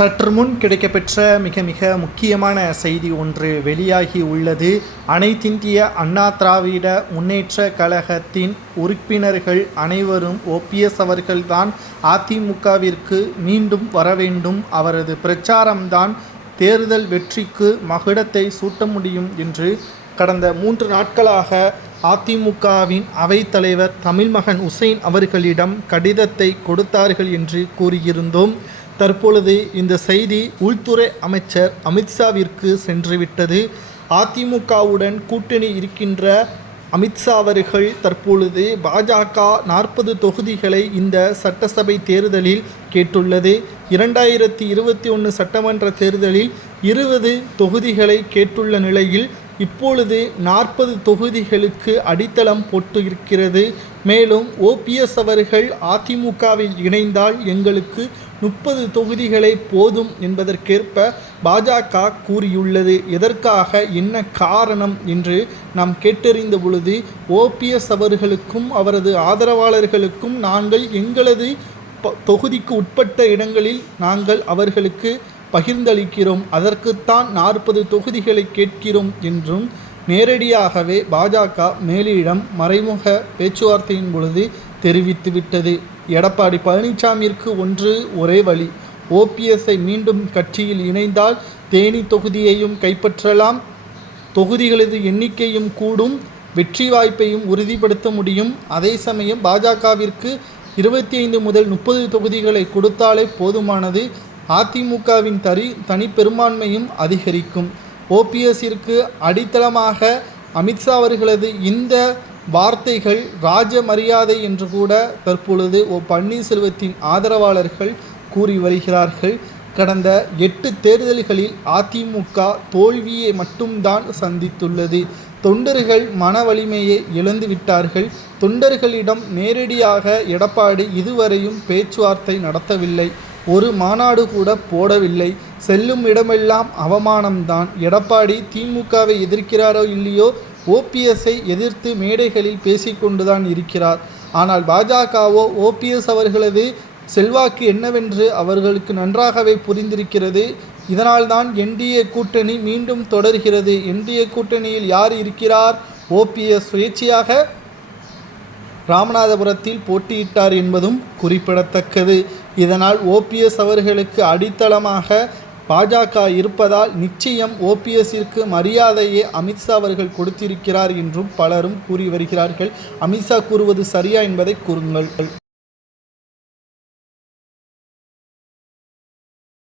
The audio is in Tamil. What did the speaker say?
சற்று முன் கிடைக்கப்பெற்ற மிக மிக முக்கியமான செய்தி ஒன்று வெளியாகி உள்ளது. அனைத்திந்திய அண்ணா திராவிட முன்னேற்ற கழகத்தின் உறுப்பினர்கள் அனைவரும் ஓபிஎஸ் அவர்கள்தான் அதிமுகவிற்கு மீண்டும் வர வேண்டும். அவரது பிரச்சாரம்தான் தேர்தல் வெற்றிக்கு மகுடத்தை சூட்ட முடியும் என்று கடந்த மூன்று நாட்களாக அதிமுகவின் அவைத்தலைவர் தமிழ்மகன் உசைன் அவர்களிடம் கடிதத்தை கொடுத்தார்கள் என்று கூறியிருந்தோம். தற்பொழுது இந்த செய்தி உள்துறை அமைச்சர் அமித்ஷாவிற்கு சென்றுவிட்டது. அதிமுகவுடன் கூட்டணி இருக்கின்ற அமித்ஷா அவர்கள் தற்பொழுது பாஜக நாற்பது தொகுதிகளை இந்த சட்டசபை தேர்தலில் கேட்டுள்ளது. இரண்டாயிரத்தி இருபத்தி ஒன்று சட்டமன்ற தேர்தலில் இருபது தொகுதிகளை கேட்டுள்ள நிலையில் இப்பொழுது நாற்பது தொகுதிகளுக்கு அடித்தளம் போட்டு இருக்கிறது மேலும் ஓபிஎஸ் அவர்கள் அதிமுகவில் இணைந்தால் எங்களுக்கு முப்பது தொகுதிகளே போதும் என்பதற்கேற்ப பாஜக கூறியுள்ளது. எதற்காக? என்ன காரணம்? என்று நாம் கேட்டறிந்த பொழுது ஓபிஎஸ் அவர்களுக்கும் அவரது ஆதரவாளர்களுக்கும் நாங்கள் எங்களது ப- தொகுதிக்கு உட்பட்ட இடங்களில் நாங்கள் அவர்களுக்கு பகிர்ந்தளிக்கிறோம். அதற்குத்தான் நாற்பது தொகுதிகளை கேட்கிறோம் என்றும் நேரடியாகவே பாஜக மேலிடம் மறைமுக பேச்சுவார்த்தையின் பொழுது தெரிவித்துவிட்டது. எடப்பாடி பழனிசாமிற்கு ஒன்று ஒரே வழி. ஓபிஎஸ்ஐ மீண்டும் கட்சியில் இணைந்தால் தேனி தொகுதியையும் கைப்பற்றலாம். தொகுதிகளது எண்ணிக்கையும் கூடும். வெற்றி வாய்ப்பையும் உறுதிப்படுத்த முடியும். அதே சமயம் பாஜகவிற்கு இருபத்தி ஐந்து முதல் முப்பது தொகுதிகளை கொடுத்தாலே போதுமானது. அதிமுகவின் தரி தனிப்பெரும்பான்மையும் அதிகரிக்கும். ஓபிஎஸ்ஸிற்கு அடித்தளமாக அமித்ஷா அவர்களது இந்த வார்த்தைகள் ராஜ மரியாதை என்று கூட தற்பொழுது ஓ பன்னீர்செல்வத்தின் ஆதரவாளர்கள் கூறி வருகிறார்கள். கடந்த எட்டு தேர்தல்களில் அதிமுக தோல்வியை மட்டும்தான் சந்தித்துள்ளது. தொண்டர்கள் மன வலிமையை இழந்து விட்டார்கள். தொண்டர்களிடம் நேரடியாக எடப்பாடி இதுவரையும் பேச்சுவார்த்தை நடத்தவில்லை. ஒரு மாநாடு கூட போடவில்லை. செல்லும் இடமெல்லாம் அவமானம்தான். எடப்பாடி திமுகவை எதிர்க்கிறாரோ இல்லையோ ஓபிஎஸ்ஐ எதிர்த்து மேடைகளில் பேசிக்கொண்டுதான் இருக்கிறார். ஆனால் பாஜகவோ ஓபிஎஸ் அவர்களது செல்வாக்கு என்னவென்று அவர்களுக்கு நன்றாகவே புரிந்திருக்கிறது. இதனால்தான் என்டிஏ கூட்டணி மீண்டும் தொடர்கிறது. என்டிஏ கூட்டணியில் யார் இருக்கிறார்? ஓபிஎஸ் சுயேட்சையாக ராமநாதபுரத்தில் போட்டியிட்டார் என்பதும் குறிப்பிடத்தக்கது. இதனால் ஓபிஎஸ் அவர்களுக்கு அடித்தளமாக பாஜக இருப்பதால் நிச்சயம் ஓபிஎஸ்ஸிற்கு மரியாதையை அமித்ஷா அவர்கள் கொடுத்திருக்கிறார் என்றும் பலரும் கூறி வருகிறார்கள். அமித்ஷா கூறுவது சரியா என்பதை கூறுங்கள்.